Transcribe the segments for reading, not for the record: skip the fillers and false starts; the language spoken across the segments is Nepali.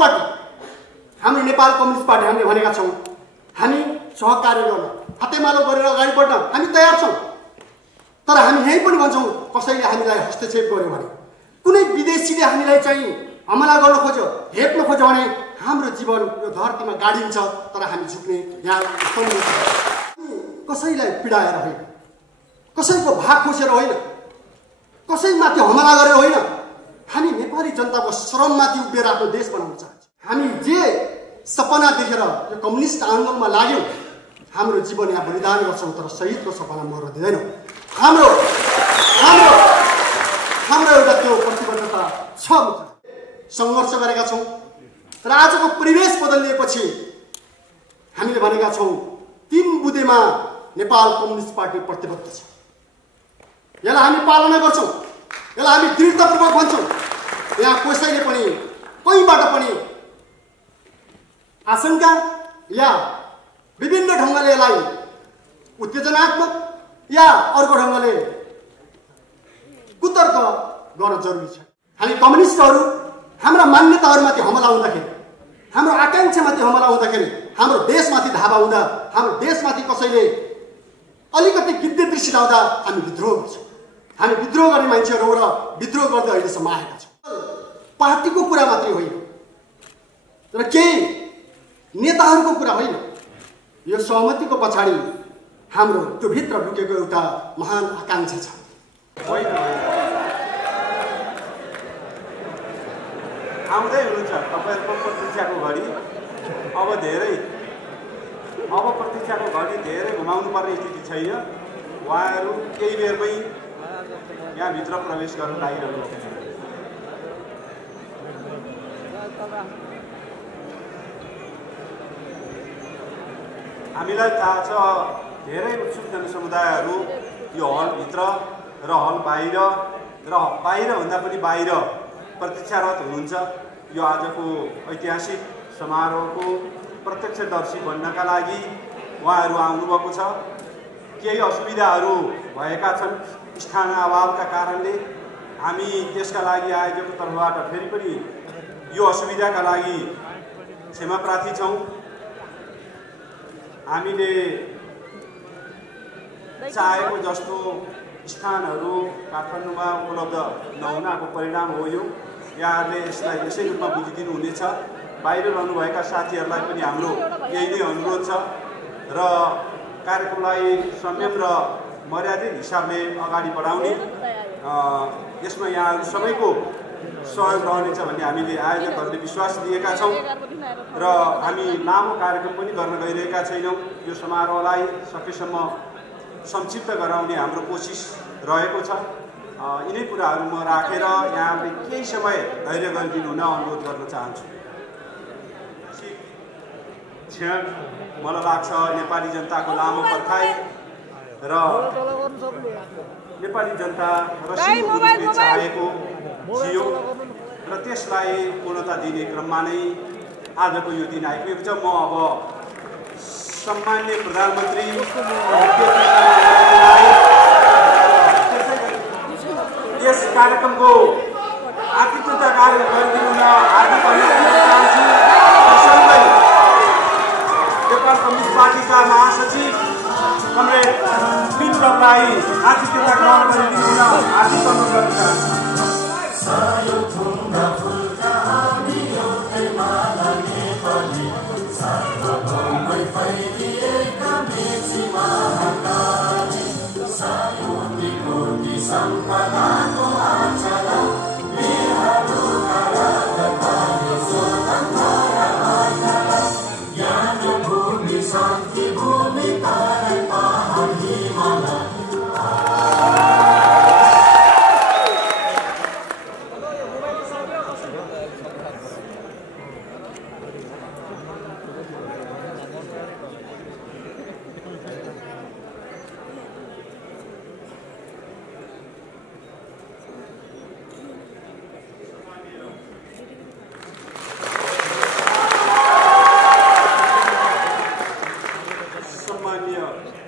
तर्फबाट हाम्रो नेपाल कम्युनिस्ट पार्टी हामीले भनेका छौँ हामी सहकार्य गर्न हातेमालो गरेर अगाडि बढ्न हामी तयार छौँ। तर हामी यही पनि भन्छौँ कसैले हामीलाई हस्तक्षेप गर्यो भने, कुनै विदेशीले हामीलाई चाहिँ हमला गर्न खोज्यो, हेप्न खोज्यो भने हाम्रो जीवन यो धरतीमा गाडिन्छ, तर हामी झुक्ने यहाँ कसैलाई पीडाएर होइन, कसैको भाग खोसेर होइन, कसैमाथि हमला गरेर होइन, हामी नेपाली जनताको श्रममाथि उभिएर आफ्नो देश बनाउन चाहन्छौँ। हामी जे सपना देखेर यो कम्युनिस्ट आन्दोलनमा लाग्यौँ, हाम्रो जीवन यहाँ बलिदान गर्छौँ, तर शहीदको सपना मर्न दिँदैनौँ। हाम्रो हाम्रो हाम्रो एउटा त्यो प्रतिबद्धता छ, सङ्घर्ष गरेका छौँ। तर आजको परिवेश बदलिएपछि हामीले भनेका छौँ 3 बुँदेमा नेपाल कम्युनिस्ट पार्टी प्रतिबद्ध छ। यसलाई हामी पालना गर्छौँ, यसलाई हामी दृढतापूर्वक भन्छौँ। यहाँ कसैले पनि कहीँबाट पनि आशंका या विभिन्न ढङ्गले यसलाई उत्तेजनात्मक या अर्को ढङ्गले कुतर्क गर्न जरुरी छ। हामी कम्युनिस्टहरू हाम्रा मान्यताहरूमाथि हमला हुँदाखेरि, हाम्रो आकाङ्क्षामाथि हमला हुँदाखेरि, हाम्रो देशमाथि धावा हुँदा, हाम्रो देशमाथि कसैले अलिकति गिद्धे दृष्टि लाउँदा हामी विद्रोह गर्छौँ। हामी विद्रोह गर्ने मान्छेहरू र विद्रोह गर्दै अहिलेसम्म आएका छौँ। पार्टीको कुरा मात्रै होइन, तर केही नेताहरूको कुरा होइन, यो सहमतिको पछाडि हाम्रो त्यो भित्र लुकेको एउटा महान आकाङ्क्षा छ। आउँदै हुनुहुन्छ तपाईँहरूको प्रतीक्षाको घडी। अब प्रतीक्षाको घडी धेरै घुमाउनु पर्ने स्थिति छैन। उहाँहरू केही बेरमै यहाँभित्र प्रवेश गर्न लागिरहनु भएको छ। हामीलाई थाहा छ धेरै उत्सुक जनसमुदायहरू यो हलभित्र र हल बाहिर र बाहिरभन्दा पनि बाहिर प्रतीक्षारत हुनुहुन्छ। यो आजको ऐतिहासिक समारोहको प्रत्यक्षदर्शी बन्नका लागि उहाँहरू आउनुभएको छ। केही असुविधाहरू भएका छन् स्थान अभावका कारणले। हामी त्यसका लागि आयोजकको तर्फबाट फेरि पनि यो असुविधाका लागि क्षमा प्रार्थी छौँ। हामीले चाहेको जस्तो स्थानहरू काठमाडौँमा उपलब्ध नहुनाको परिणाम हो यो। यहाँहरूले यसलाई यसै रूपमा बुझिदिनु हुनेछ। बाहिर रहनुभएका साथीहरूलाई पनि हाम्रो यही नै अनुरोध छ र कार्यक्रमलाई संयम र मर्यादित हिसाबले अगाडि बढाउने यसमा यहाँहरू सबैको सहयोग रहनेछ भन्ने हामीले आयोजकहरूले विश्वास दिएका छौँ र हामी लामो कार्यक्रम पनि गर्न गइरहेका छैनौँ। यो समारोहलाई सकेसम्म संक्षिप्त गराउने हाम्रो कोसिस रहेको छ। यिनै कुराहरू म राखेर यहाँहरूले केही समय धैर्य गरिदिनु हुन अनुरोध गर्न चाहन्छु। क्षण मलाई लाग्छ नेपाली जनताको लामो पर्खाइ र नेपाली जनता रसिलो रूपले चाहेको थियो र त्यसलाई पूर्णता दिने क्रममा नै आजको यो दिन आइपुगेको छ। म अब सम्माननीय प्रधानमन्त्री यस कार्यक्रमको आतिथ्यता कार्य गरिदिनु हुन हार्दिक अनुरोध गर्न चाहन्छु। सँगै नेपाल कम्युनिस्ट पार्टीका महासचिव कमरेड मित्रलाई आतिथ्यता ग्रहण गरिदिनु हुन हार्दिक अनुरोध गर्न चाहन्छु।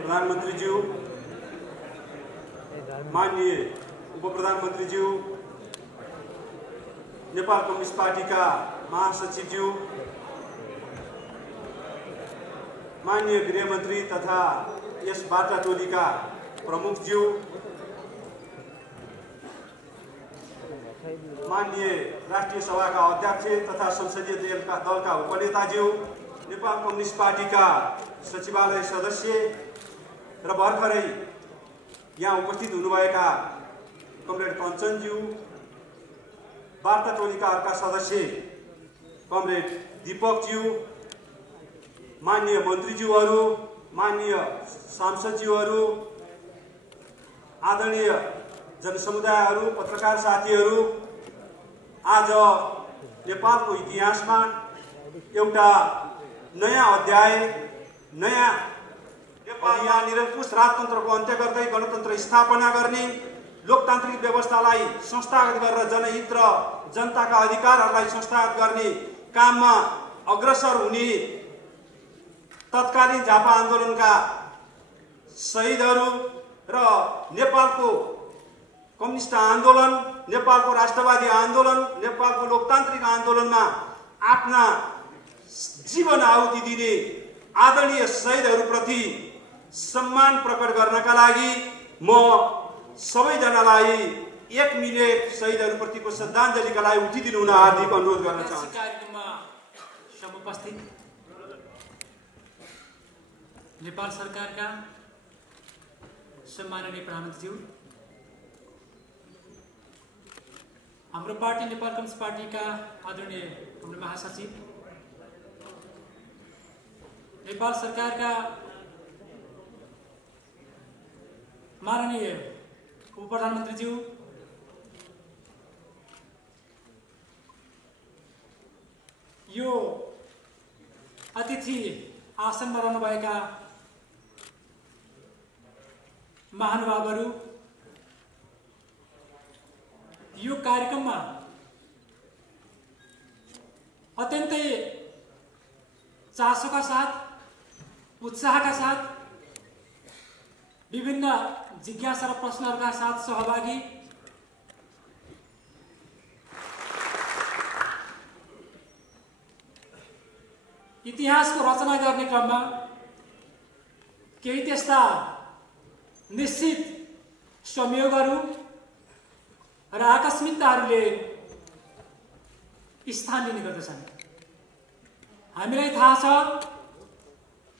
प्रधानमन्त्रीज्यू, माननीय उप प्रधानमन्त्रीज्यू, नेपाल कम्युनिस्ट पार्टीका महासचिवज्यू, माननीय गृहमन्त्री तथा यस वार्ता टोलीका प्रमुखज्यू, माननीय राष्ट्रिय सभाका अध्यक्ष तथा संसदीय दलका उपनेताज्यू, नेपाल कम्युनिस्ट पार्टीका सचिवालय सदस्य र भर्खरै यहाँ उपस्थित हुनुभएका कमरेड कञ्चनज्यू, वार्ता टोलीका अर्का सदस्य कमरेड दीपकज्यू, माननीय मन्त्रीज्यूहरू, माननीय सांसदज्यूहरू, आदरणीय जनसमुदायहरू, पत्रकार साथीहरू, आज नेपालको इतिहासमा एउटा नयाँ अध्याय, नयाँ नेपाल यहाँ निरङ्कुश राजतन्त्रको अन्त्य गर्दै गणतन्त्र स्थापना गर्ने, लोकतान्त्रिक व्यवस्थालाई संस्थागत गरेर जनहित र जनताका अधिकारहरूलाई संस्थागत गर्ने काममा अग्रसर हुने तत्कालीन झापा आन्दोलनका शहीदहरू र नेपालको कम्युनिस्ट आन्दोलन, नेपालको राष्ट्रवादी आन्दोलन, नेपालको लोकतान्त्रिक आन्दोलनमा आफ्ना जीवन आहुति दिने आदरणीय शहीदहरूप्रति सम्मान प्रकट गर्नका लागि म सबैजनालाई 1 मिनट शहीदहरूप्रतिको श्रद्धाञ्जलीका लागि उठिदिनु हुन हार्दिक अनुरोध गर्न चाहन्छु। कार्यक्रममा समुपस्थित नेपाल सरकारका सम्माननीय प्रधानमन्त्रीज्यू, हाम्रो पार्टी नेपाल कम्युनिस्ट पार्टीका आदरणीय हाम्रो महासचिव, नेपाल सरकारका माननीय उप प्रधानमन्त्रीज्यू, यो अतिथि आसनमा रहनुभएका महानुभावहरू, यो कार्यक्रममा अत्यन्तै चासोका साथ, उत्साहका साथ, विभिन्न जिज्ञासा र प्रश्नहरूका साथ सहभागी इतिहासको रचना गर्ने क्रममा केही त्यस्ता निश्चित संयोगहरू र आकस्मिकताहरूले स्थान लिने गर्दछन्। हामीलाई थाहा छ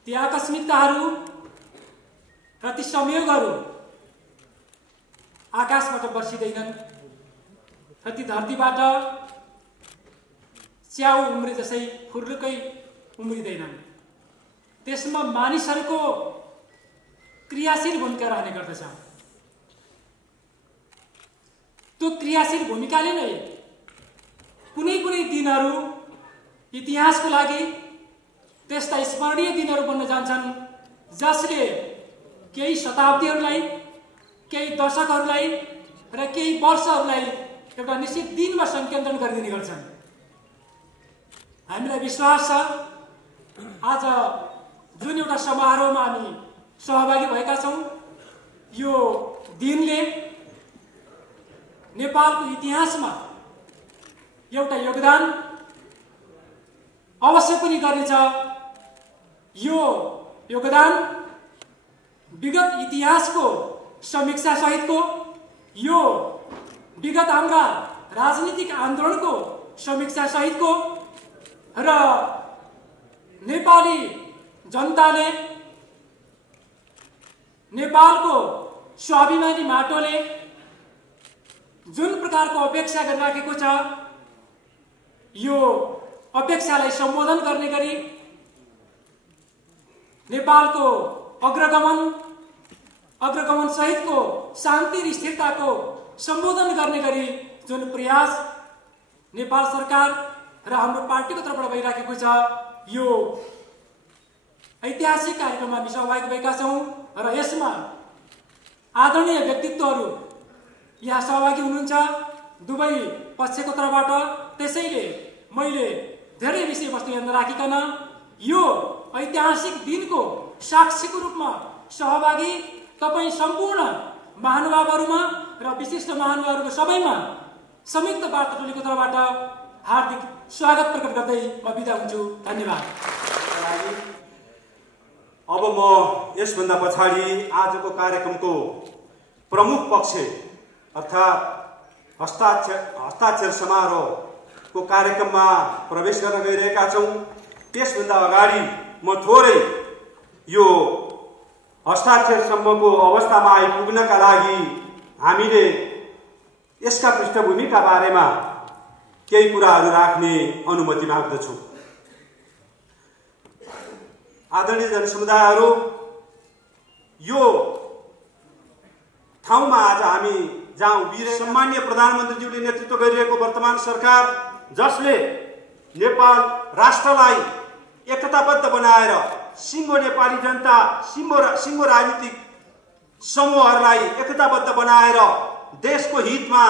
ती आकस्मिकताहरू र ती संयोगहरू आकाशबाट बर्सिँदैनन् र ती धरतीबाट च्याउ उम्रे जसै फुर्लुकै उम्रिँदैनन्। त्यसमा मानिसहरूको क्रियाशील भूमिका रहने गर्दछ। त्यो क्रियाशील भूमिकाले नै कुनै कुनै दिनहरू इतिहासको लागि त्यस्ता स्मरणीय दिनहरू बन्न जान्छन् जसले केही शताब्दीहरूलाई, केही दशकहरूलाई र केही वर्षहरूलाई एउटा निश्चित दिनमा संकेन्द्रण गरिदिने गर्छन्। हामीलाई विश्वास छ आज जुन एउटा समारोहमा हामी सहभागी भएका छौँ, यो दिनले नेपालको इतिहासमा एउटा योगदान अवश्य पनि गर्नेछ। यो योगदान विगत इतिहासको समीक्षा सहितको, यो विगत हाम्रा राजनीतिक आन्दोलनको समीक्षा सहितको र नेपाली जनताले, नेपालको स्वाभिमानी माटोले जुन प्रकारको अपेक्षा गरिराखेको छ, यो अपेक्षालाई सम्बोधन गर्ने गरी नेपालको अग्रगमन सहितको शान्ति र स्थिरताको सम्बोधन गर्ने गरी जुन प्रयास नेपाल सरकार र हाम्रो पार्टीको तर्फबाट भइराखेको छ, यो ऐतिहासिक कार्यक्रममा हामी सहभागी भएका छौँ र यसमा आदरणीय व्यक्तित्वहरू यहाँ सहभागी हुनुहुन्छ दुवै पक्षको तर्फबाट। त्यसैले मैले धेरै विषयवस्तु यहाँ नराखिकन यो ऐतिहासिक दिनको साक्षीको रूपमा सहभागी तपाईँ सम्पूर्ण महानुभावहरूमा र विशिष्ट महानुभावहरूको सबैमा संयुक्त वार्ता टोलीको तर्फबाट हार्दिक स्वागत प्रकट गर्दै म बिदा हुन्छु। धन्यवाद। अब म यसभन्दा पछाडि आजको कार्यक्रमको प्रमुख पक्ष अर्थात् हस्ताक्षर समारोहको कार्यक्रममा प्रवेश गर्न गइरहेका छौँ। त्यसभन्दा अगाडि म थोरै यो हस्ताक्षरसम्मको अवस्थामा आइपुग्नका लागि हामीले यसका पृष्ठभूमिका बारेमा केही कुराहरू राख्ने अनुमति माग्दछु। आदरणीय जनसमुदायहरू, यो ठाउँमा आज हामी जहाँ उभिरहेका सम्माननीय प्रधानमन्त्रीज्यूले नेतृत्व गरिरहेको वर्तमान सरकार, जसले नेपाल राष्ट्रलाई एकताबद्ध बनाएर सिङ्गो नेपाली जनता, सिङ्गो राजनीतिक समूहहरूलाई एकताबद्ध बनाएर देशको हितमा,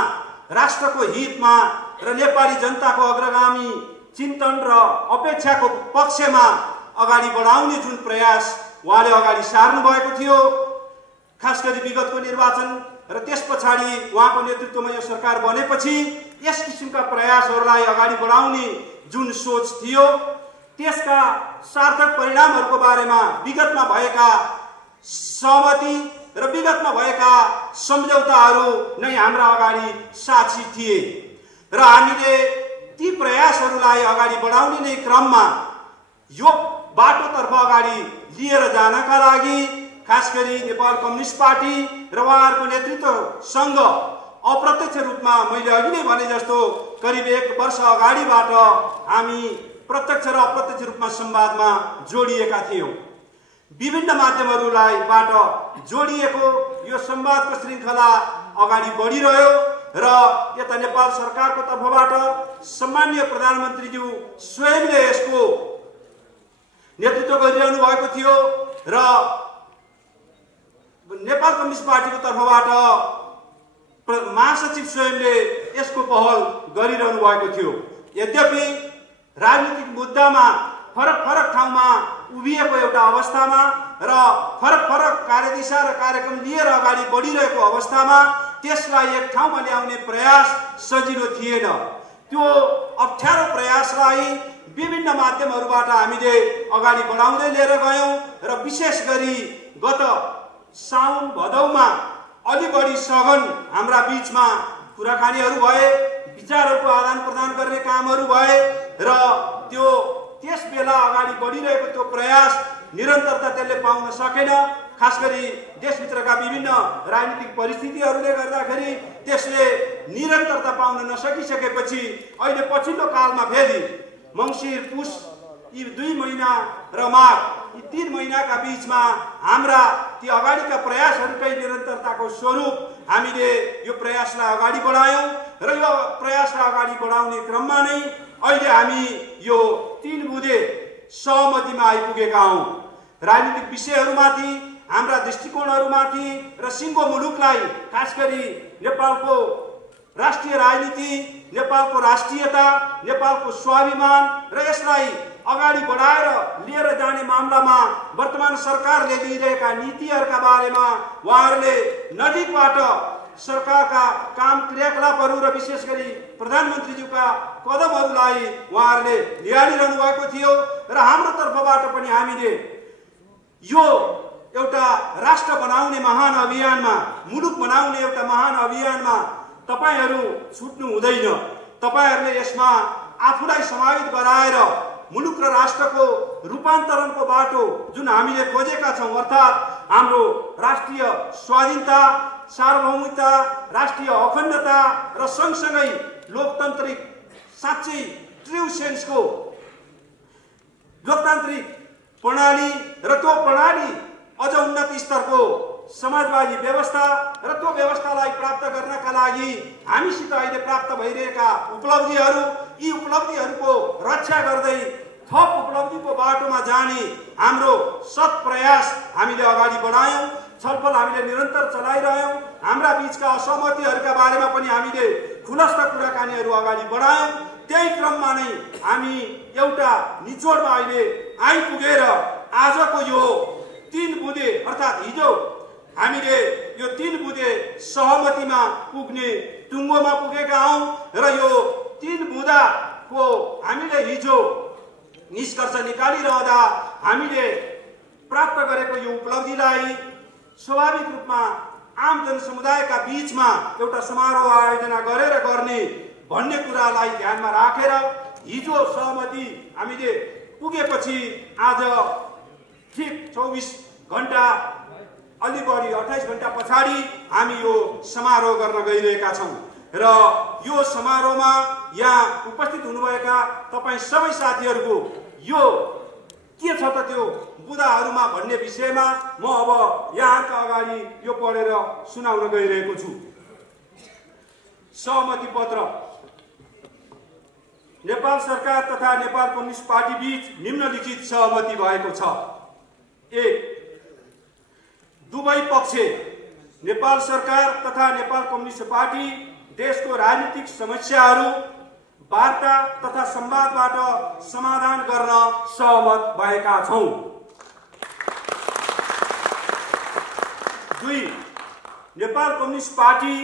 राष्ट्रको हितमा र नेपाली जनताको अग्रगामी चिन्तन र अपेक्षाको पक्षमा अगाडि बढाउने जुन प्रयास उहाँले अगाडि सार्नु भएको थियो, खास गरी विगतको निर्वाचन र त्यस पछाडि उहाँको नेतृत्वमा यो सरकार बनेपछि यस किसिमका प्रयासहरूलाई अगाडि बढाउने जुन सोच थियो, त्यसका सार्थक परिणामहरूको बारेमा विगतमा भएका सहमति र विगतमा भएका सम्झौताहरू नै हाम्रा अगाडि साक्षी थिए र हामीले ती प्रयासहरूलाई अगाडि बढाउने नै क्रममा यो बाटोतर्फ अगाडि लिएर जानका लागि खास गरी नेपाल कम्युनिस्ट पार्टी र उहाँहरूको नेतृत्वसँग अप्रत्यक्ष रूपमा मैले अघि नै भने जस्तो करिब 1 वर्ष अगाडिबाट हामी प्रत्यक्ष र अप्रत्यक्ष रूपमा संवादमा जोडिएका थियौँ। विभिन्न माध्यमहरूलाई बाट जोडिएको यो संवादको श्रृङ्खला अगाडि बढिरह्यो र यता नेपाल सरकारको तर्फबाट सम्माननीय प्रधानमन्त्रीज्यू स्वयंले यसको नेतृत्व गरिरहनु भएको थियो र नेपाल कम्युनिस्ट पार्टीको तर्फबाट महासचिव स्वयंले यसको पहल गरिरहनु भएको थियो। यद्यपि राजनीतिक मुद्दामा फरक ठाउँमा उभिएको एउटा अवस्थामा र फरक कार्यदिशा र कार्यक्रम लिएर अगाडि बढिरहेको अवस्थामा त्यसलाई एक ठाउँमा ल्याउने प्रयास सजिलो थिएन। त्यो अप्ठ्यारो प्रयासलाई विभिन्न माध्यमहरूबाट हामीले अगाडि बढाउँदै लिएर गयौँ र विशेष गरी गत साउन भदौमा अलि बढी सघन हाम्रा बीचमा कुराकानीहरू भए, विचारहरूको आदान प्रदान गर्ने कामहरू भए र त्यस बेला अगाडि बढिरहेको त्यो प्रयास निरन्तरता त्यसले पाउन सकेन। खास गरी देशभित्रका विभिन्न राजनीतिक परिस्थितिहरूले गर्दाखेरि त्यसले निरन्तरता पाउन नसकिसकेपछि अहिले पछिल्लो कालमा फेरि मङ्सिर पुस यी 2 महिना र माघ यी 3 महिनाका बीचमा हाम्रा ती अगाडिका प्रयासहरूकै निरन्तरताको स्वरूप हामीले यो प्रयासलाई अगाडि बढायौँ र यो प्रयासलाई अगाडि बढाउने क्रममा नै अहिले हामी यो 3 बुँदे सहमतिमा आइपुगेका हौँ। राजनीतिक विषयहरूमाथि, हाम्रा दृष्टिकोणहरूमाथि र सिङ्गो मुलुकलाई, खास गरी नेपालको राष्ट्रिय राजनीति, नेपालको राष्ट्रियता, नेपालको स्वाभिमान र यसलाई अगाडि बढाएर लिएर जाने मामलामा वर्तमान सरकारले लिइरहेका नीतिहरूका बारेमा उहाँहरूले नजिकबाट सरकारका काम क्रियाकलापहरू र विशेष गरी प्रधानमन्त्रीज्यूका कदमहरूलाई उहाँहरूले निहालिरहनु भएको थियो र हाम्रो तर्फबाट पनि हामीले यो एउटा राष्ट्र बनाउने महान अभियानमा, मुलुक बनाउने एउटा महान अभियानमा तपाईहरू छुट्नु हुँदैन। तपाईहरूले यसमा आफूलाई समाहित गराएर मुलुक र राष्ट्रको रूपान्तरणको बाटो जुन हामीले खोजेका छौँ, अर्थात् हाम्रो राष्ट्रिय स्वाधीनता, सार्वभौमिकता, राष्ट्रिय अखण्डता र सँगसँगै लोकतान्त्रिक, साँच्चै ट्रु सेन्सको लोकतान्त्रिक प्रणाली र त्यो प्रणाली अझ उन्नत स्तरको समाजवादी व्यवस्था र त्यो व्यवस्थालाई प्राप्त गर्नका लागि हामीसित अहिले प्राप्त भइरहेका उपलब्धिहरू, यी उपलब्धिहरूको रक्षा गर्दै थप उपलब्धिको बाटोमा जाने हाम्रो सत प्रयास हामीले अगाडि बढायौँ। छलफल हामीले निरन्तर चलाइरह्यौँ। हाम्रा बीचका असहमतिहरूका बारेमा पनि हामीले खुलस्त कुराकानीहरू अगाडि बढायौँ। त्यही क्रममा नै हामी एउटा निचोडमा अहिले आइपुगेर आजको यो 3 बुँदे अर्थात् हिजो हामीले यो 3 बुँदे सहमतिमा पुग्ने टुङ्गोमा पुगेका हौँ र यो 3 बुँदाको को हामीले हिजो निष्कर्ष निकालिरहँदा हामीले प्राप्त गरेको यो उपलब्धिलाई स्वाभाविक रूपमा आम जनसमुदायका बीचमा एउटा समारोह आयोजना गरेर गर्ने भन्ने कुरालाई ध्यानमा राखेर हिजो सहमति हामीले पुगेपछि आज ठिक 24 घण्टा अलि बढी 28 घण्टा पछाडि हामी यो समारोह गर्न गइरहेका छौँ र यो समारोहमा यहाँ उपस्थित हुनुभएका तपाईँ सबै साथीहरूको यो के छ त त्यो बुदाहरूमा भन्ने विषयमा म अब यहाँका अगाडि यो पढेर सुनाउन गइरहेको छु। सहमति पत्र। नेपाल सरकार तथा नेपाल कम्युनिस्ट पार्टी बीच निम्नलिखित सहमति भएको छ। 1. दुवै पक्ष नेपाल सरकार तथा नेपाल कम्युनिस्ट पार्टी देशको राजनीतिक समस्याहरू वार्ता तथा संवादबाट समाधान गर्न सहमत भएका छौं। 2. नेपाल कम्युनिस्ट पार्टी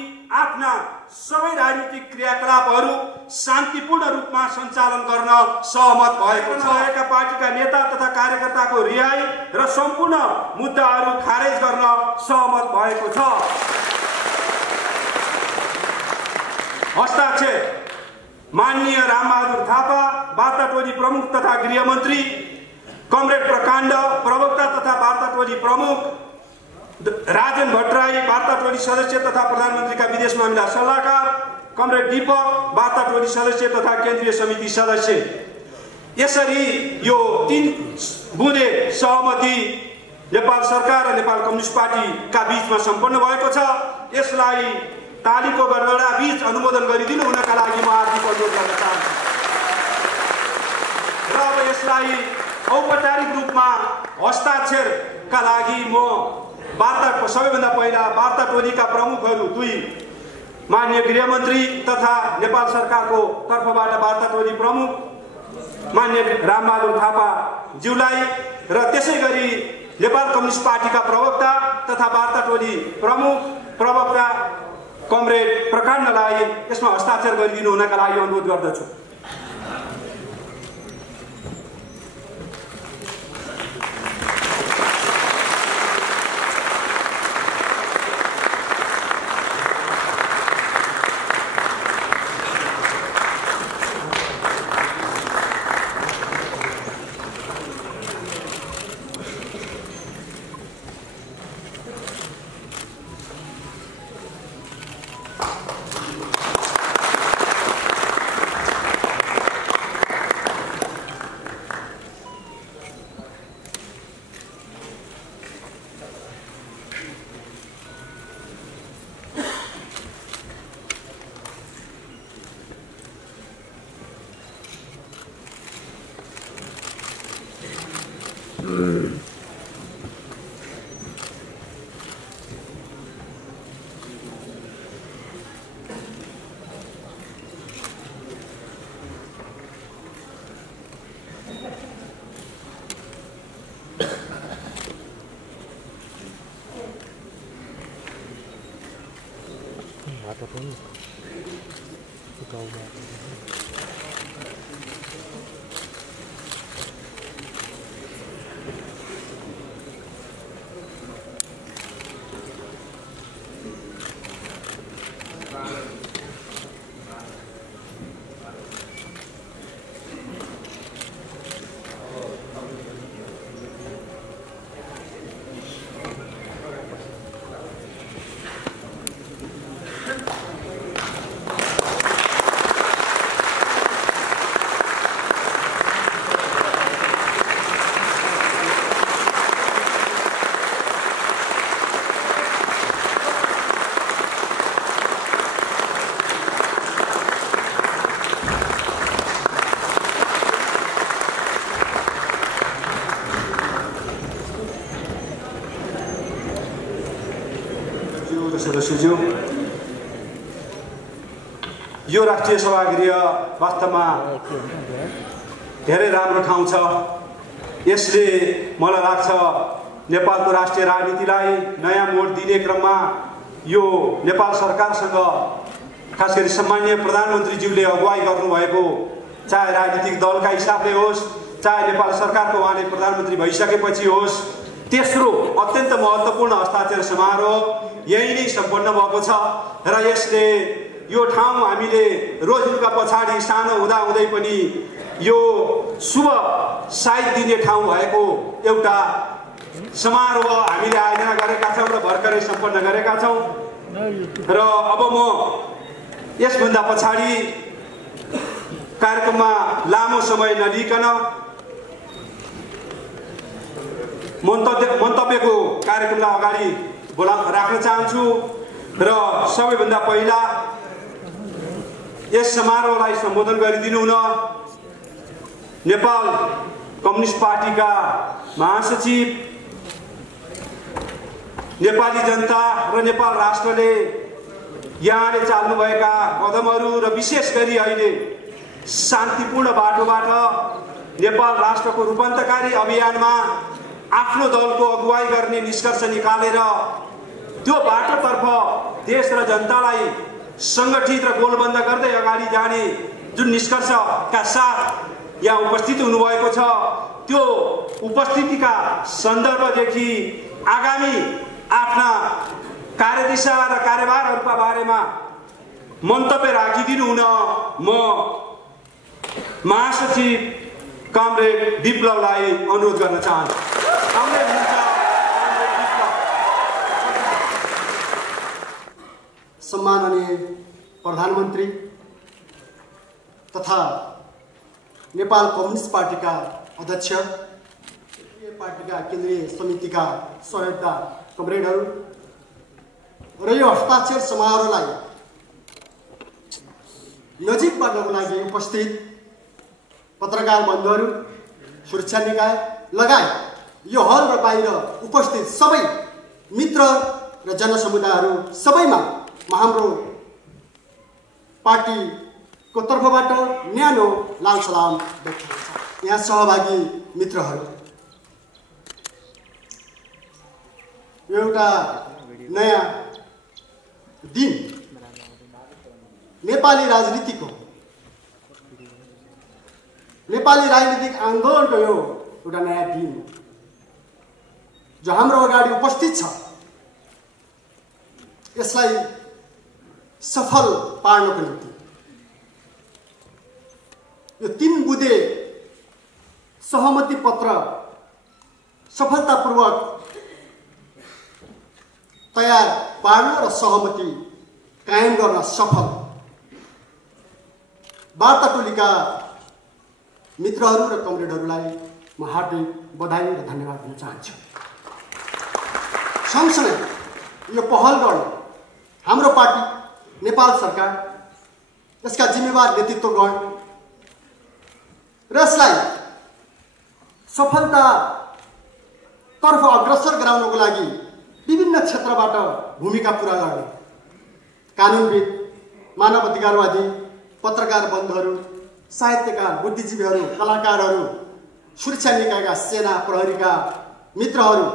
आफ्ना सबै राजनीतिक क्रियाकलापहरू शान्तिपूर्ण रूपमा सञ्चालन गर्न सहमत भएको छ। पार्टीका नेता तथा कार्यकर्ताको रिहाई र सम्पूर्ण मुद्दाहरू खारेज गर्न सहमत भएको छ। हस्ताक्षर। माननीय रामबहादुर थापा वार्ता टोली प्रमुख तथा गृहमन्त्री, कमरेड प्रकाण्ड प्रवक्ता तथा वार्ता टोली प्रमुख, राजन भट्टराई वार्ता टोली सदस्य तथा प्रधानमन्त्रीका विदेश मामिला सल्लाहकार, कमरेड दीपक वार्ता टोली सदस्य तथा केन्द्रीय समिति सदस्य। यसरी यो 3 बुँदे सहमति नेपाल सरकार र नेपाल कम्युनिस्ट पार्टीका बीचमा सम्पन्न भएको छ। यसलाई तालीको गडगडा बीच अनुमोदन गरिदिनु हुनका लागि म हार्दिक अनुरोध गर्न चाहन्छु। र अब यसलाई औपचारिक रूपमा हस्ताक्षरका लागि म वार्ता सबैभन्दा पहिला वार्ता टोलीका प्रमुखहरू 2 माननीय गृहमन्त्री तथा नेपाल सरकारको तर्फबाट वार्ता टोली प्रमुख माननीय रामबहादुर थापा ज्यूलाई र त्यसै गरी नेपाल कम्युनिस्ट पार्टीका प्रवक्ता तथा वार्ता टोली प्रमुख प्रवक्ता कमरेड प्रकाण्डलाई यसमा हस्ताक्षर गरिदिनु हुनका लागि अनुरोध गर्दछु। सदस्यज्यू, यो राष्ट्रिय सभागृह वास्तवमा धेरै राम्रो ठाउँ छ। यसले मलाई लाग्छ नेपालको राष्ट्रिय राजनीतिलाई नयाँ मोड दिने क्रममा यो नेपाल सरकारसँग खास गरी सम्माननीय प्रधानमन्त्रीज्यूले अगुवाई गर्नुभएको चाहे राजनीतिक दलका हिसाबले होस्, चाहे नेपाल सरकारको उहाँले प्रधानमन्त्री भइसकेपछि होस्, तेस्रो अत्यन्त महत्त्वपूर्ण हस्ताक्षर समारोह यही नै सम्पन्न भएको छ र यसले यो ठाउँ हामीले रोज्नुका पछाडि सानो हुँदै पनि यो शुभ साइत दिने ठाउँ भएको एउटा समारोह हामीले आयोजना गरेका छौँ र भर्खरै सम्पन्न गरेका छौँ। र अब म यसभन्दा पछाडि कार्यक्रममा लामो समय नलिकन मन्तव्यको कार्यक्रमलाई अगाडि राख्न चाहन्छु र सबैभन्दा पहिला यस समारोहलाई सम्बोधन गरिदिनु हुन नेपाल कम्युनिस्ट पार्टीका महासचिव, नेपाली जनता र नेपाल राष्ट्रले यहाँले चाल्नुभएका कदमहरू र विशेष गरी अहिले शान्तिपूर्ण बाटोबाट नेपाल राष्ट्रको रूपान्तरकारी अभियानमा आफ्नो दलको अगुवाई गर्ने निष्कर्ष निकालेर त्यो बाटोतर्फ देश र जनतालाई सङ्गठित र गोलबन्द गर्दै अगाडि जाने जुन निष्कर्षका साथ यहाँ उपस्थित हुनुभएको छ, त्यो उपस्थितिका सन्दर्भदेखि आगामी आफ्ना कार्यदिशा र कार्यभारहरूका बारेमा मन्तव्य राखिदिनु हुन म महासचिव कमरेड विप्लवलाई अनुरोध गर्न चाहन्छु। सम्माननीय प्रधानमन्त्री तथा नेपाल कम्युनिस्ट पार्टीका अध्यक्ष, पार्टीका केन्द्रीय समितिका सहयोगका कमरेडहरू र यो हस्ताक्षर समारोहलाई नजिकबाटको लागि उपस्थित पत्रकार बन्धुहरू, सुरक्षा निकाय लगायत यो हल र बाहिर उपस्थित सबै मित्र र जनसमुदायहरू सबैमा हाम्रो पार्टीको तर्फबाट न्यानो लाल सलाम व्यक्त गर्छ। यहाँ सहभागी मित्रहरू, एउटा नयाँ दिन नेपाली राजनीतिक आन्दोलनको यो एउटा नयाँ दिन जो हाम्रो अगाडि उपस्थित छ, यसलाई सफल पार्नको निम्ति यो 3 बुँदे सहमति पत्र सफलतापूर्वक तयार पार्न र सहमति कायम गर्न सफल वार्ता टोलीका मित्रहरू र कमरेडहरूलाई म हार्दिक बधाई र धन्यवाद दिन चाहन्छु। सँगसँगै यो पहल गर्न हाम्रो पार्टी, नेपाल सरकार, यसका जिम्मेवार नेतृत्वगण र यसलाई सफलतातर्फ अग्रसर गराउनको लागि विभिन्न क्षेत्रबाट भूमिका पुरा गर्ने कानुनविद, मानव अधिकारवादी, पत्रकार बन्धुहरू, साहित्यकार, बुद्धिजीवीहरू, कलाकारहरू, सुरक्षा निकायका सेना प्रहरीका मित्रहरू,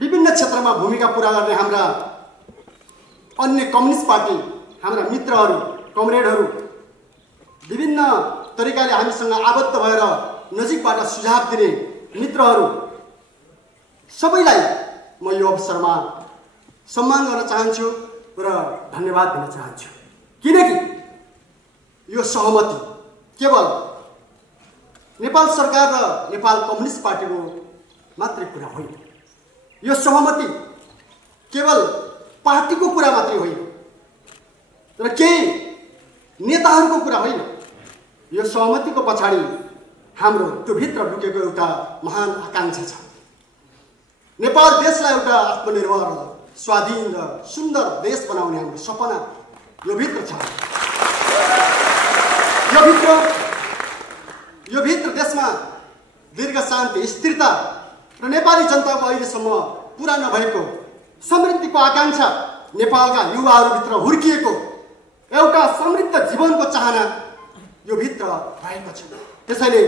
विभिन्न क्षेत्रमा भूमिका पुरा गर्ने हाम्रा अन्य कम्युनिस्ट पार्टी हाम्रा मित्रहरू, कमरेडहरू, विभिन्न तरिकाले हामीसँग आबद्ध भएर नजिकबाट सुझाव दिने मित्रहरू सबैलाई म यो अवसरमा सम्मान गर्न चाहन्छु र धन्यवाद दिन चाहन्छु। किनकि यो सहमति केवल नेपाल सरकार र नेपाल कम्युनिस्ट पार्टीको मात्रै कुरा होइन, यो सहमति केवल पार्टीको कुरा मात्रै होइन र केही नेताहरूको कुरा होइन। यो सहमतिको पछाडि हाम्रो त्यो भित्र लुकेको एउटा महान आकांक्षा छ। नेपाल देशलाई एउटा आत्मनिर्भर, स्वाधीन र सुन्दर देश बनाउने हाम्रो सपना यो भित्र छ। यो भित्र देशमा दीर्घ शान्ति, स्थिरता र नेपाली जनताको अहिलेसम्म पुरा नभएको समृद्धिको आकांक्षा, नेपालका युवाहरूभित्र हुर्किएको एउटा समृद्ध जीवनको चाहना यो भित्र भएको छ। त्यसैले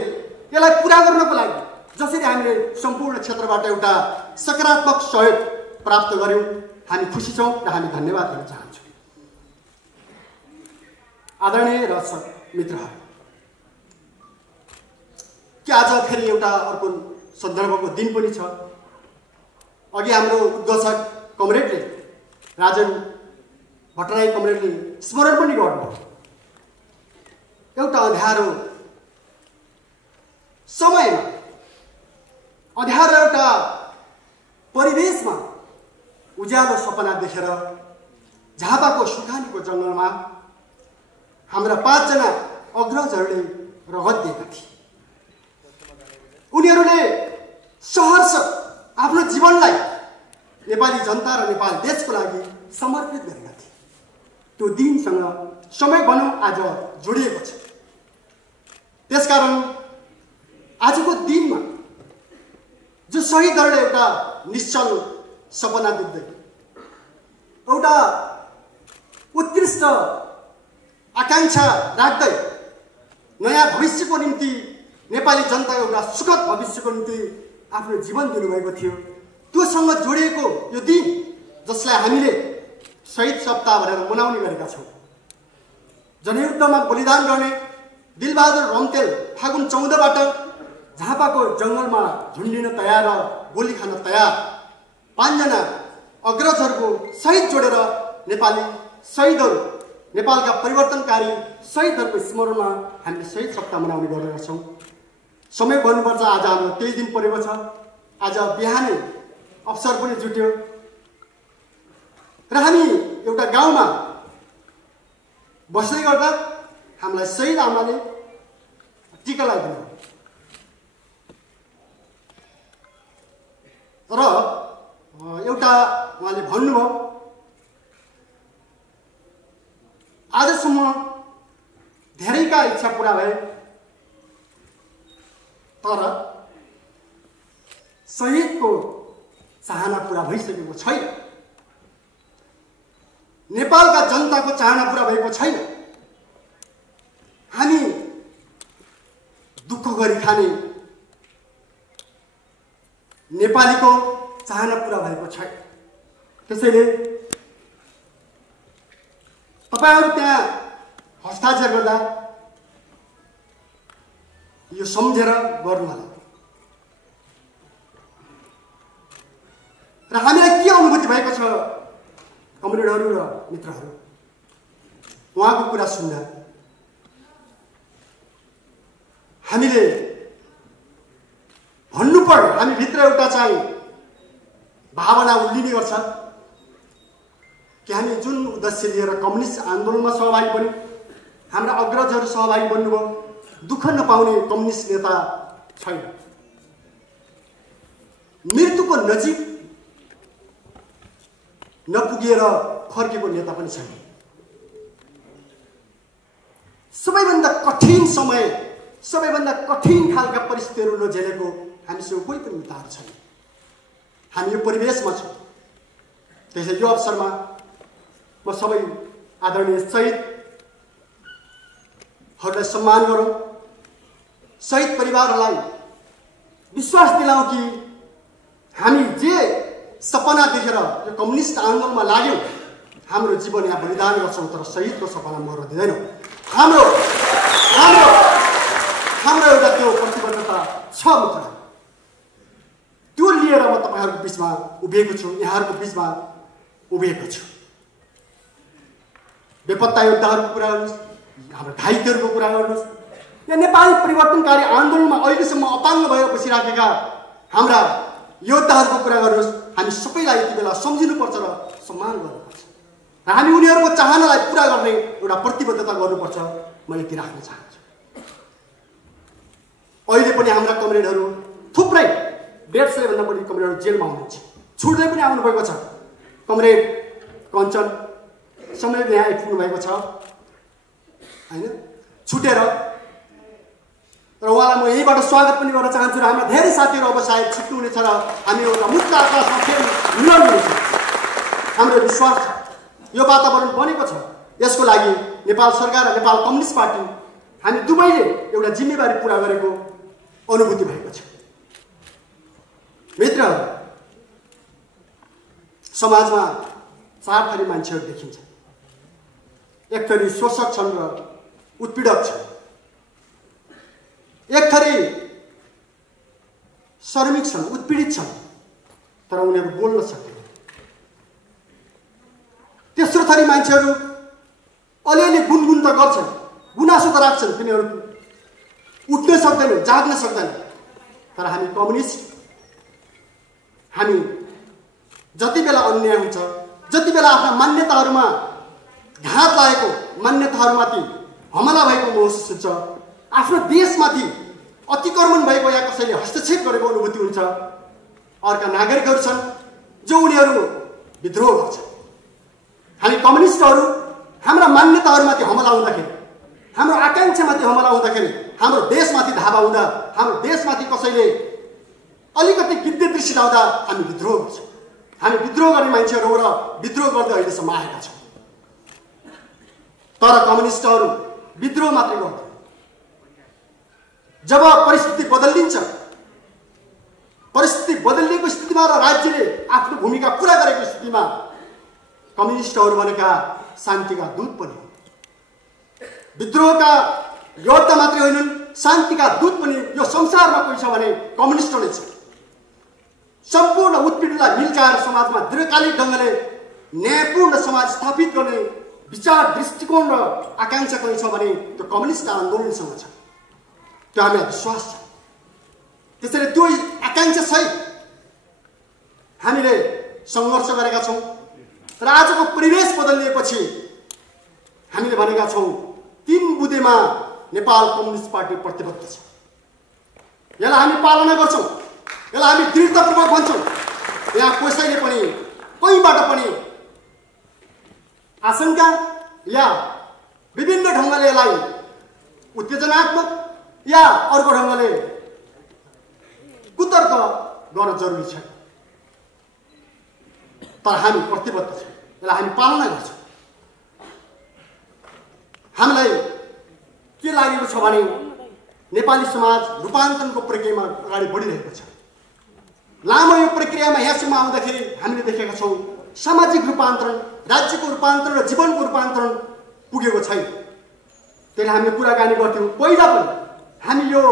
यसलाई पुरा गर्नको लागि जसरी हामीले सम्पूर्ण क्षेत्रबाट एउटा सकारात्मक सहयोग प्राप्त गर्यौँ, हामी खुसी छौँ र हामी धन्यवाद दिन चाहन्छौँ। आदरणीय र मित्रहरू, कि आज फेरि एउटा अर्को सन्दर्भको दिन पनि छ। अघि हाम्रो उद्घोषक कमरेडले राजन भट्टराई कमरेडले स्मरण पनि गर्नुभयो। एउटा अँध्यारो समयमा, अँध्यारो एउटा परिवेशमा उज्यालो सपना देखेर झापाको सुखानीको जङ्गलमा हाम्रा 5 जना अग्रजहरूले रगत दिएका थिए। उनीहरूले सहर्ष आफ्नो जीवनलाई नेपाली जनता र नेपाल देशको लागि समर्पित गरेका थिए। त्यो दिनसँग समय भनौँ आज जोडिएको छ। त्यसकारण आजको दिनमा जो शहीदहरूले एउटा निश्चल सपना देख्दै, एउटा उत्कृष्ट आकांक्षा राख्दै नयाँ भविष्यको निम्ति, नेपाली जनताको एउटा सुखद भविष्यको निम्ति आफ्नो जीवन दिनुभएको थियो, त्योसँग जोडिएको यो दिन जसलाई हामीले शहीद सप्ताह भनेर मनाउने गरेका छौँ। जनयुद्धमा बलिदान गर्ने दिलबहादुर रम्तेल फागुन 14बाट झापाको जङ्गलमा झुन्डिन तयार र गोली खान तयार 5 जना अग्रजहरूको शहीद जोडेर नेपाली शहीदहरू, नेपालका परिवर्तनकारी शहीदहरूको स्मरणमा हामीले शहीद सप्ताह मनाउने गरेका छौँ। समय भन्नुपर्छ, आज हाम्रो त्यही दिन परेको छ। आज बिहानै अवसर पनि जुट्यो र हामी एउटा गाउँमा बस्दै गर्दा हामीलाई शहीद आमाले टिका लगाइदिनु र एउटा उहाँले भन्नुभयो, आजसम्म धेरैका इच्छा पुरा भए तर शहीदको चाहना पुरा भइसकेको छैन। नेपालका जनताको चाहना पुरा भएको छैन। हामी दुःख गरी खाने नेपालीको चाहना पुरा भएको छैन। त्यसैले तपाईहरु त्यहाँ हस्ताक्षर गर्दा यो सम्झेर गर्नु होला। र हामीलाई के अनुभूति भएको छ कमरेडहरू र मित्रहरू, उहाँको कुरा सुन्दा हामीले भन्नुपर्ने, हामी भित्र एउटा चाहिँ भावना उल्लिने गर्छ कि हामी जुन उद्देश्य लिएर कम्युनिस्ट आन्दोलनमा सहभागी बन्यौं, हाम्रा अग्रजहरू सहभागी बन्नुभयो, दुःख नपाउने कम्युनिस्ट नेता छैन। मृत्युको नजिक नपुगेर फर्केको नेता पनि छैन। सबैभन्दा कठिन समय, सबैभन्दा कठिन खालका परिस्थितिहरू नझेलेको हामीसँग कोही पनि नेताहरू छैन। हामी यो परिवेशमा छौँ। त्यसैले यो अवसरमा म सबै आदरणीय शहीदहरूलाई सम्मान गरौँ, शहीद परिवारहरूलाई विश्वास दिलाउँ कि हामी जे सपना देखेर यो कम्युनिस्ट आन्दोलनमा लाग्यौँ, हाम्रो जीवन यहाँ बलिदान गर्छौँ तर शहीदको सपना मर्न दिँदैनौँ। हाम्रो हाम्रो हाम्रो एउटा त्यो प्रतिबद्धता छ मित्र। त्यो लिएर म तपाईहरुको बीचमा उभिएको छु, यहाँहरुको बीचमा उभिएको छु। बेपत्ता योद्धाहरूको कुरा गर्नुहोस्, हाम्रो घाइतेहरूको कुरा गर्नुहोस्, या नेपाली परिवर्तनकारी आन्दोलनमा अहिलेसम्म अपाङ्ग भएर बसिराखेका हाम्रा योद्धाहरूको कुरा गर्नुहोस्। हामी सबैलाई यति बेला सम्झिनुपर्छ र सम्मान गर्नुपर्छ र हामी उनीहरूको चाहनालाई पूरा गर्ने एउटा प्रतिबद्धता गर्नुपर्छ। म यति राख्न चाहन्छु। अहिले पनि हाम्रा कमरेडहरू थुप्रै 150 भन्दा बढी कमरेडहरू जेलमा हुनुहुन्छ, छुट्दै पनि आउनु भएको छ। कमरेड कञ्चन समयले यहाँ आइपुग्नु भएको छ हैन, छुटेर, र उहाँलाई म यहीबाट स्वागत पनि गर्न चाहन्छु। र हाम्रा धेरै साथीहरू अब सायद छुट्नुहुनेछ र हामी एउटा मुक्त आकाशमा फेरि मिलाउनेछ। हाम्रो विश्वास छ यो वातावरण बनेको छ। यसको लागि नेपाल सरकार र नेपाल कम्युनिस्ट पार्टी हामी दुवैले एउटा जिम्मेवारी पूरा गरेको अनुभूति भएको छ। मित्रहरू, समाजमा 4 थरी मान्छेहरू देखिन्छ। एक थरी शोषक छन् र उत्पीडक छन्, एक थरी श्रमिक छन्, उत्पीडित छन्, तर उनीहरू बोल्न सक्दैन। तेस्रो थरी मान्छेहरू अलिअलि गुनगुन त गर्छन्, गुनासो त राख्छन्, तिनीहरू उठ्न सक्दैनन्, जाग्न सक्दैनन्। तर हामी कम्युनिस्ट, हामी जति बेला अन्याय हुन्छ, जति बेला आफ्ना मान्यताहरूमा घात लागेको, मान्यताहरूमाथि हमला भएको महसुस हुन्छ, आफ्नो देशमाथि अतिक्रमण भएको या कसैले हस्तक्षेप गरेको अनुभूति हुन्छ, अर्का नागरिकहरू छन् जो उनीहरू विद्रोह गर्छन्। हामी कम्युनिस्टहरू हाम्रा मान्यताहरूमाथि हमला हुँदाखेरि, हाम्रो आकांक्षामाथि हमला हुँदाखेरि, हाम्रो देशमाथि धावा हुँदा, हाम्रो देशमाथि कसैले अलिकति गिद्धे दृष्टि लाउँदा हामी विद्रोह गर्छौँ। हामी विद्रोह गर्ने मान्छेहरू हो र विद्रोह गर्दै अहिलेसम्म आएका छौँ। तर कम्युनिस्टहरू विद्रोह मात्रै गर्दैन। जब परिस्थिति बदलिन्छ, परिस्थिति बदलिएको स्थितिमा र राज्यले आफ्नो भूमिका पूरा गरेको स्थितिमा कम्युनिस्टहरू भनेका शान्तिका दूत पनि, विद्रोहका योद्धा मात्रै होइनन्, शान्तिका दूत पनि यो संसारमा कोही छ भने कम्युनिस्ट नै छ। सम्पूर्ण उत्पीडनलाई मिल्काएर समाजमा दीर्घकालिक ढङ्गले न्यायपूर्ण समाज स्थापित गर्ने विचार, दृष्टिकोण र आकांक्षा कोही छ भने त्यो कम्युनिस्ट आन्दोलनसँग छ। त्यो हामीलाई विश्वास छ। त्यसैले त्यो आकांक्षा सहित हामीले सङ्घर्ष गरेका छौँ र आजको परिवेश बदलिएपछि हामीले भनेका छौँ 3 बुँदेमा नेपाल कम्युनिस्ट पार्टी प्रतिबद्ध छ। यसलाई हामी पालना गर्छौँ, यसलाई हामी दृढतापूर्वक भन्छौँ। यहाँ कसैले पनि कहीँबाट पनि आशंका या विभिन्न ढङ्गले यसलाई उत्तेजनात्मक या अर्को ढङ्गले कुतर्क गर्न जरुरी छैन। तर हामी प्रतिबद्ध छौँ, यसलाई हामी पालना गर्छौँ। हामीलाई के लागेको छ भने नेपाली समाज रूपान्तरणको प्रक्रियामा अगाडि बढिरहेको छ। लामो यो प्रक्रियामा यहाँसम्म आउँदाखेरि हामीले देखेका छौँ सामाजिक रूपान्तरण, राज्यको रूपान्तरण र जीवनको रूपान्तरण पुगेको छैन। त्यसले हामीले कुराकानी गर्थ्यौँ। पहिला पनि हामी यो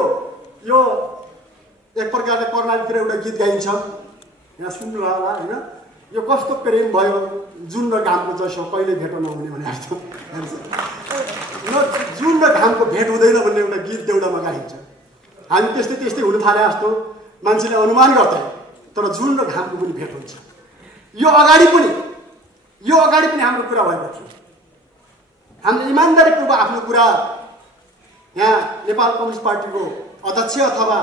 एक प्रकारले कर्णालीतिर एउटा गीत गाइन्छ, यहाँ सुन्नु होला होइन, यो कस्तो प्रेम भयो जुन र घामको जसो कहिले भेट नहुने भनेर थियो। जुन र घामको भेट हुँदैन भन्ने एउटा गीत देउडामा गाइन्छ। हामी त्यस्तै त्यस्तै हुन थाले जस्तो मान्छेले अनुमान गर्थे, तर जुन र घामको पनि भेट हुन्छ। यो अगाडि पनि हाम्रो कुरा भएको थियो। हामीले इमान्दारीपूर्वक आफ्नो कुरा यहाँ नेपाल कम्युनिस्ट पार्टीको अध्यक्ष अथवा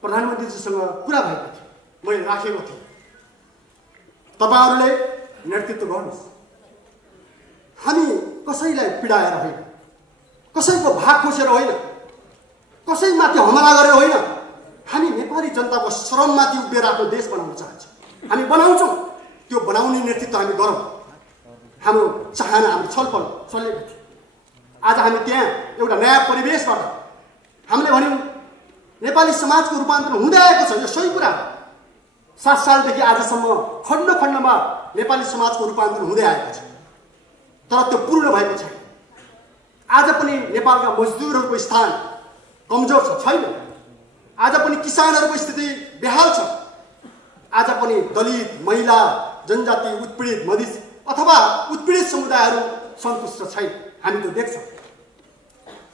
प्रधानमन्त्रीजीसँग कुरा भएको थियो, मैले राखेको थिएँ। तपाईँहरूले नेतृत्व गर्नुहोस्। हामी कसैलाई पीडाएर होइन, कसैको भाग खोसेर होइन, कसैमाथि हमला गरेर होइन, हामी नेपाली जनताको श्रममाथि उभिएर आफ्नो देश बनाउन चाहन्छौँ। हामी बनाउँछौँ, त्यो बनाउने नेतृत्व हामी गरौँ। हाम्रो चाहना, हाम्रो छलफल चलेको थियो। आज हामी त्यहाँ एउटा नयाँ परिवेशबाट हामीले भन्यौँ नेपाली समाजको रूपान्तरण हुँदै आएको छ। यो सही कुरा। 7 सालदेखि आजसम्म खण्ड खण्डमा नेपाली समाजको रूपान्तरण हुँदै आएको छ, तर त्यो पूर्ण भएको छैन। आज पनि नेपालका मजदुरहरूको स्थान कमजोर छैन। आज पनि किसानहरूको स्थिति बेहाल छ। आज पनि दलित, महिला, जनजाति, उत्पीडित मधेस अथवा उत्पीडित समुदायहरू सन्तुष्ट छैन। हामी त्यो देख्छौँ।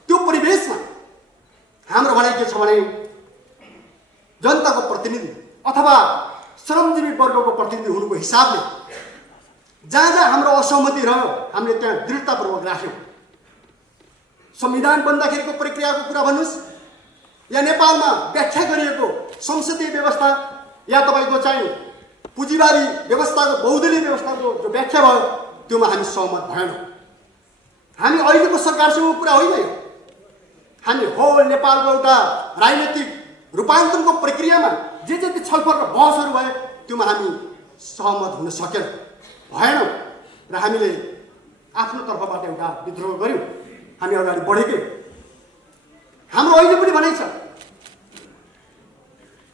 त्यो परिवेशमा हाम्रो भनाइ के छ भने जनताको प्रतिनिधि अथवा श्रमजीवी वर्गको प्रतिनिधि हुनुको हिसाबले जहाँ जहाँ हाम्रो असहमति रह्यो हामीले त्यहाँ दृढतापूर्वक राख्यौँ। संविधान बन्दाखेरिको प्रक्रियाको कुरा भन्नुहोस् या नेपालमा व्याख्या गरिएको संसदीय व्यवस्था या तपाईँको चाहिँ पुँजीवादी व्यवस्थाको, बहुदलीय व्यवस्थाको जो व्याख्या भयो त्योमा हामी सहमत भएनौँ। हामी अहिलेको सरकारसँग कुरा होइन, हामी होल नेपालको एउटा राजनीतिक रूपान्तरणको प्रक्रियामा जे छलफल र बहसहरू भयो त्योमा हामी सहमत हुन भएनौँ र हामीले आफ्नो तर्फबाट एउटा विद्रोह गऱ्यौँ। हामी अगाडि बढेकै। हाम्रो अहिले पनि भनाइ छ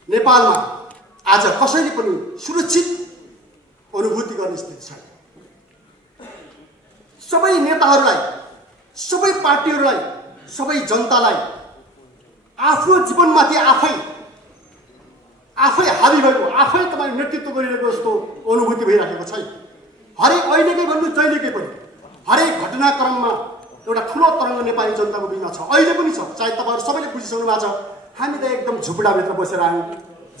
नेपालमा आज कसैले पनि सुरक्षित अनुभूति गर्ने स्थिति छैन। सबै नेताहरूलाई, सबै पार्टीहरूलाई सबै जनतालाई आफ्नो जीवनमाथि आफै हावी भएको, आफै तपाईँ नेतृत्व गरिरहेको जस्तो अनुभूति भइराखेको छैन। हरेक अहिलेकै भन्नु जहिलेकै पनि हरेक घटनाक्रममा एउटा ठुलो तरङ्ग नेपाली जनताको बिचमा छ, अहिले पनि छ। चाहे तपाईँहरू सबैले बुझिसक्नु भएको छ, हामी त एकदम झुपडाभित्र बसेर आयौँ।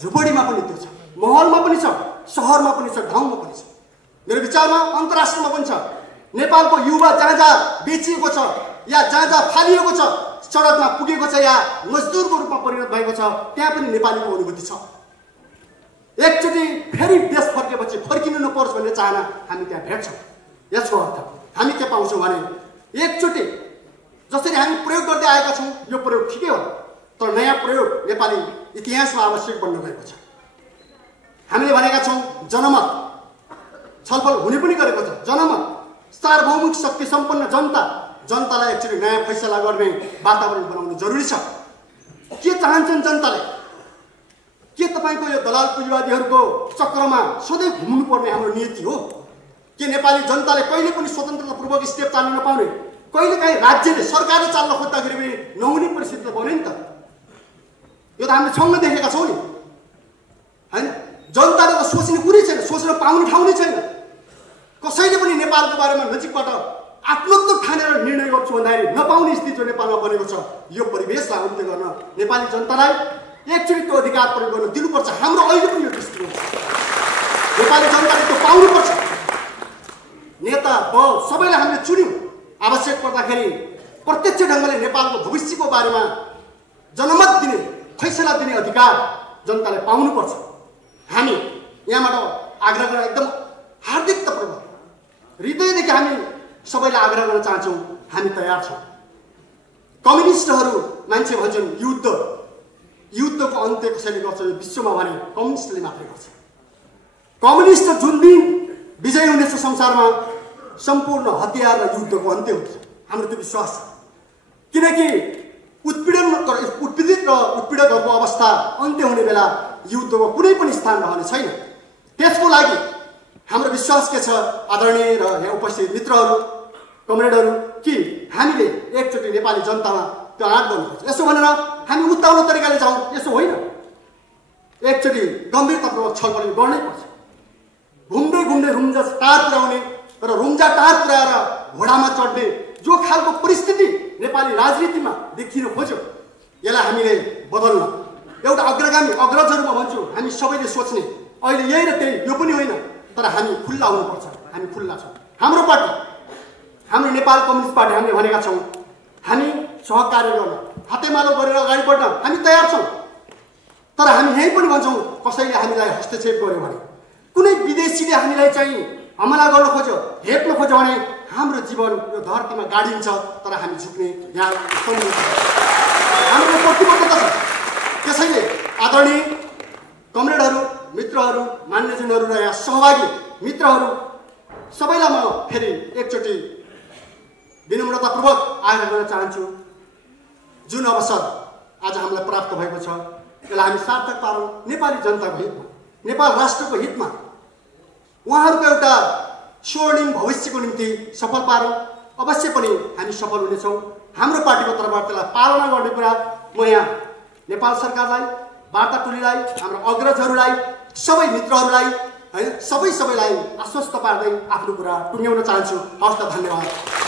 झुपडीमा पनि त्यो छ, महलमा पनि छ, सहरमा पनि छ, गाउँमा पनि छ। मेरो विचारमा अन्तर्राष्ट्रमा पनि छ। नेपालको युवा जहाँ जहाँ बेचिएको छ या जहाँ जहाँ फालिएको छ, सडकमा पुगेको छ या मजदुरको रूपमा परिणत भएको छ, त्यहाँ पनि नेपालीको अनुभूति छ। एकचोटि फेरि देश फर्केपछि फर्किनु नपरोस् भन्ने चाहना हामी त्यहाँ भेट्छौँ। यसको अर्थ हामी के पाउँछौँ भने एकचोटि जसरी हामी प्रयोग गर्दै आएका छौँ यो प्रयोग ठिकै हो, तर नयाँ प्रयोग नेपाली इतिहासमा आवश्यक बन्न गएको छ। हामीले भनेका छौँ जनमत छलफल हुने पनि गरेको छ। जनमत सार्वभौमिक शक्ति सम्पन्न जनतालाई एकचोटि नयाँ फैसला गर्ने वातावरण बनाउनु जरुरी छ। के चाहन्छन् जनताले? के तपाईँको यो दलाल पुँजीवादीहरूको चक्रमा सधैँ घुम्नुपर्ने हाम्रो नीति हो? के नेपाली जनताले कहिले पनि स्वतन्त्रतापूर्वक स्टेप चाल्न नपाउने, कहिलेकाहीँ राज्यले सरकारले चाल्न खोज्दाखेरि पनि नहुने परिस्थिति बन्यो नि त। यो त हामीले सँगै देखेका छौँ नि, होइन? जनताले त सोच्ने कुरै छैन, सोच्न पाउने ठाउँ नै छैन। कसैले पनि नेपालको बारेमा नजिकबाट आफ्नत्व ठानेर निर्णय गर्छु भन्दाखेरि नपाउने स्थिति जो नेपालमा बनेको छ, यो परिवेशलाई अन्त्य गर्न नेपाली जनतालाई एकचोटि त्यो अधिकार प्रयोग गर्न दिनुपर्छ। हाम्रो अहिले पनि यो दृष्टिकोण छ। नेपाली जनताले त्यो पाउनुपर्छ। नेता दल सबैलाई हामीले चुन्यौँ। आवश्यक पर्दाखेरि प्रत्यक्ष ढङ्गले नेपालको भविष्यको बारेमा जनमत दिने, फैसला दिने अधिकार जनताले पाउनुपर्छ। हामी यहाँबाट आग्रह गर्न एकदम हार्दिकतापूर्वक हृदयदेखि हामी सबैलाई आग्रह गर्न चाहन्छौँ, हामी तयार छौँ। कम्युनिस्टहरू मान्छे भन्छन् युद्धको अन्त्य कसैले गर्छ यो विश्वमा भने कम्युनिस्टले मात्रै गर्छ। कम्युनिस्ट जुन दिन विजय हुनेछ संसारमा, सम्पूर्ण हतियार र युद्धको अन्त्य हुन्छ। हाम्रो त्यो विश्वास छ। किनकि उत्पीडित र उत्पीडकहरूको अवस्था अन्त्य हुने बेला युद्धको कुनै पनि स्थान रहने छैन। त्यसको लागि हाम्रो विश्वास के छ आदरणीय र यहाँ उपस्थित मित्रहरू, कमरेडहरू, कि हामीले एकचोटि नेपाली जनतामा त्यो आँट गर्नुपर्छ। यसो भनेर हामी उत्ताउलो तरिकाले जाउँ, यसो होइन। एकचोटि गम्भीरतापूर्वक छलफल गर्नै पर्छ। घुम्दै रुम्जा टार पुर्याउने र रुम्जा टार पुर्याएर घोडामा चढ्ने जो खालको परिस्थिति नेपाली राजनीतिमा देखिन खोज्यो, यसलाई हामीले बदल्न एउटा अग्रजहरूमा भन्छु, हामी सबैले सोच्ने अहिले यही र त्यही यो पनि होइन, तर हामी खुल्ला हुनुपर्छ। हामी खुल्ला छौँ। हाम्रो पार्टी, हाम्रो नेपाल कम्युनिस्ट पार्टी, हामीले भनेका छौँ हामी सहकार्य गर्न, हातेमालो गरेर अगाडि बढ्न हामी तयार छौँ। तर हामी यहीँ पनि भन्छौँ कसैले हामीलाई हस्तक्षेप गर्यो भने, कुनै विदेशीले हामीलाई चाहिँ हमला गर्न खोज्यो, हेप्न खोज्यो भने हाम्रो जीवन यो धरतीमा गाडिन्छ, तर हामी झुक्ने यहाँ हाम्रो प्रतिबद्धता छ। त्यसैले आदरणीय कमरेडहरू, मित्रहरू, मान्यजनहरू र यहाँ सहभागी मित्रहरू सबैलाई म फेरि एकचोटि विनम्रतापूर्वक आग्रह गर्न चाहन्छु, जुन अवसर आज हामीलाई प्राप्त भएको छ यसलाई हामी सार्थक पारौँ। नेपाली जनताको हितमा, नेपाल राष्ट्रको हितमा उहाँहरूको एउटा स्वर्णिम भविष्यको निम्ति सफल पारौँ। अवश्य पनि हामी सफल हुनेछौँ। हाम्रो पार्टीको तर्फबाट त्यसलाई पालना गर्ने कुरा म यहाँ नेपाल सरकारलाई, वार्ता टोलीलाई, हाम्रो अग्रजहरूलाई, सबै मित्रहरूलाई, होइन सबैलाई आश्वस्त पार्दै आफ्नो कुरा टुङ्ग्याउन चाहन्छु। हवस् त, धन्यवाद।